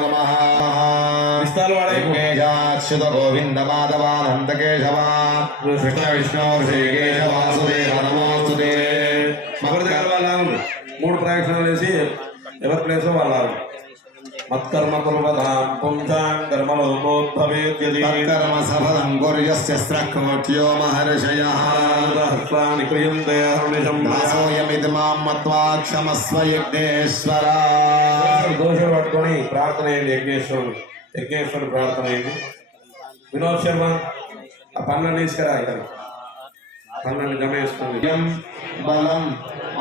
నమ. విస్తాలు వాడే విఘ్నేశాచ్యుత గోవింద మాధవానంద కేశవ కృష్ణ విష్ణు శ్రీకేశ వాసుదేవ నమోస్తుతే. ఎవరి దగ్గర వాళ్ళ. మూడు ప్రదక్షిణాలు వేసి ఎవరి ప్లేస్ వాళ్ళ. మత్కర్మ కుర్వతాం పుంసాం కర్మలోపోద్భవేద్యది తత్కర్మ సఫలం కుర్యస్య స్రక్కోట్యో మహర్షయః హస్తాని క్రియంతే హరునిశం దాసోయమితి మాం మత్వా క్షమస్వ యజ్ఞేశ్వర దోషం పట్టుకొని ప్రార్థన చేయండి యజ్ఞేశ్వరుడు యజ్ఞేశ్వరుడు ప్రార్థన చేయండి వినోద్ శర్మ ఆ పన్నెండు తీసుకురా ఇక్కడ పన్నెండు గమేస్తుంది యం బలం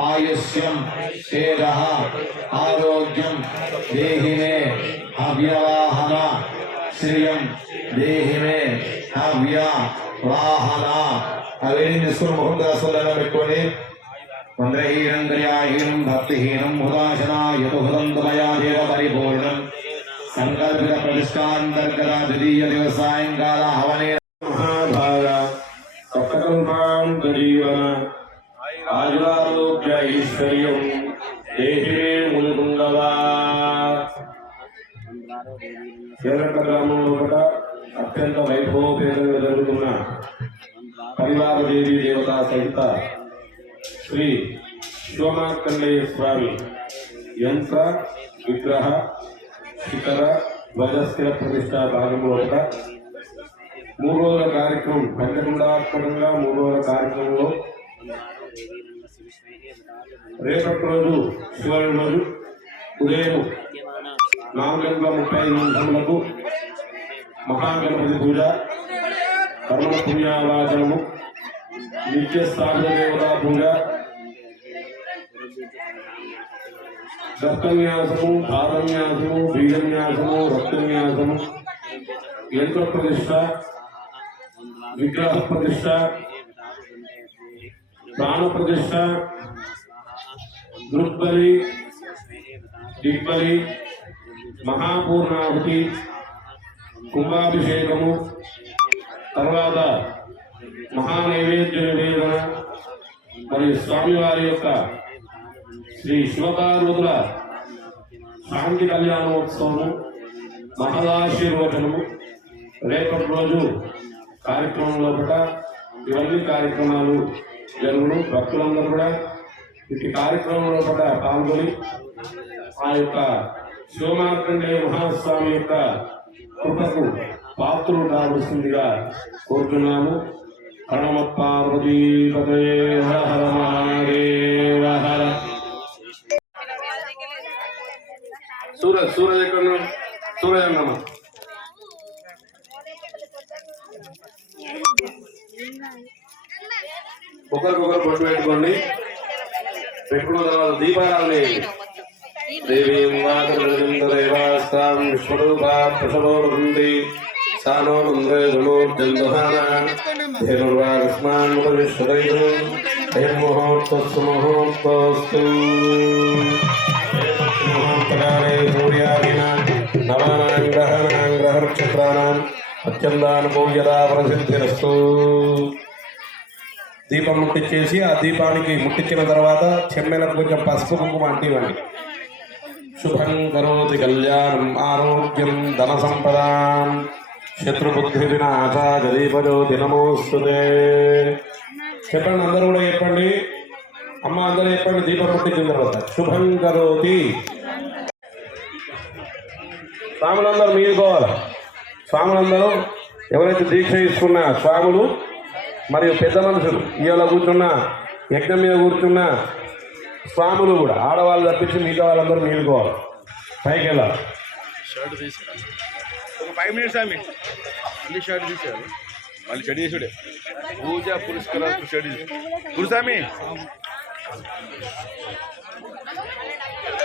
आयुष्यम तेरह आरोग्यम देहि मे हव्यवाहन श्रियम देहि मे हव्य ವಾಹನ ಅವೇನಿನ್ ನಿಸ್ಕುರು ಮುಹೂರ್ತ ಸೋದರನ ಬಿಟ್ಕೊಳ್ಳಿ ಅಂದ್ರೆ ಹೀರಂದ್ರಿಯಾಹೀನಂ ಭಕ್ತಿಹೀನಂ ಹುದಾಶನಾಯುಹುದಂ ತಮಯಾ ದೇವ ಪರಿಪೂರ್ಣಂ ಸಂಕಲ್ಪಿತ ಪ್ರತಿಷ್ಠಾಂತರ್ಗತ ದ್ವಿತೀಯ ದಿವಸ ಸಾಯಂಕಾಲ ಹವನೇ ಭಾಗ ఆయురారోగ్య ఐశ్వర్యం దేహిమే మునుకుండవా కేరళ గ్రామంలో కూడా అత్యంత వైభవపేతంగా జరుగుతున్న పరివార దేవి దేవత సహిత శ్రీ శివమార్కండేయ స్వామి యంత్ర విగ్రహ శిఖర ధ్వజస్థిర ప్రతిష్ట భాగంలో కూడా మూడు రోజుల కార్యక్రమం పంచకుండాత్మకంగా మూడు రోజుల కార్యక్రమంలో రేపటి రోజు శివరి రోజు ఉదయం నాలుగు గంటల ముప్పై ఐదు నిమిషములకు మహాగణపతి పూజ కర్మ పుణ్యావాచనము నిత్య స్థాపన దేవతా పూజ దత్తన్యాసము పాదన్యాసము బీజన్యాసము రక్తన్యాసము యంత్ర ప్రతిష్ట విగ్రహ ప్రతిష్ట ప్రాణ ప్రతిష్ట దృక్బలి దిగ్బలి మహాపూర్ణాహుతి కుంభాభిషేకము తర్వాత మహానైవేద్య నివేదన మరియు స్వామివారి యొక్క శ్రీ శివపార్వతుల శాంతి కళ్యాణోత్సవము మహదాశీర్వచనము రేపటి రోజు కార్యక్రమంలో కూడా ఇవన్నీ కార్యక్రమాలు జనులు భక్తులందరూ కూడా ఇటు కార్యక్రమంలో కూడా పాల్గొని ఆ యొక్క శివమార్కండేయ మహాస్వామి యొక్క కృపకు పాత్రులు కావలసిందిగా కోరుతున్నాము. హరమ పార్వతీ హర హర మహాదేవ హర. సూరజ్ సూరజ్ ఎక్కడ సూరజ్ అన్నమా ఒకరికొకరు బొట్టు పెట్టుకోండి. పెట్టుకున్న తర్వాత దీపారాన్ని చేయండి. దేవీం వాదరేవాస్తాం విశ్వరూపా ప్రసవోరుంది సానో నందే ముహూర్తస్సు ముహూర్తస్తు ముహూర్తకాలే నవానాం గ్రహాణాం ప్రసిద్ధిరస్తు దీపం ముట్టించేసి ఆ దీపానికి ముట్టించిన తర్వాత చెమ్మెలకు కొంచెం పసుపు కుంకుమ అంటివ్వండి. శుభం కరోతి కళ్యాణం ఆరోగ్యం ధన సంపద. శత్రుబుద్ధి వినాశ గదీపజ్యోతి నమోస్తుతే చెప్పండి అందరూ కూడా చెప్పండి. అమ్మ అందరూ చెప్పండి దీపం ముట్టించిన తర్వాత. శుభం కరోతి. స్వాములందరూ మీరుకోవాలి స్వాములందరూ ఎవరైతే దీక్ష ఇస్తున్నా స్వాములు మరియు పెద్ద మనుషులు. ఇవాళ కూర్చున్న యజ్ఞం మీద కూర్చున్న స్వాములు కూడా ఆడవాళ్ళు తప్పించి మిగతా వాళ్ళందరూ నీడుకోవాలి పైకి వెళ్ళాలి. ఒక ఫైవ్ మినిట్స్ ఆమె మళ్ళీ షర్ట్ తీసారు మళ్ళీ షర్ట్ చేసుడే పూజ పురస్కారాలు గురుస్వామి.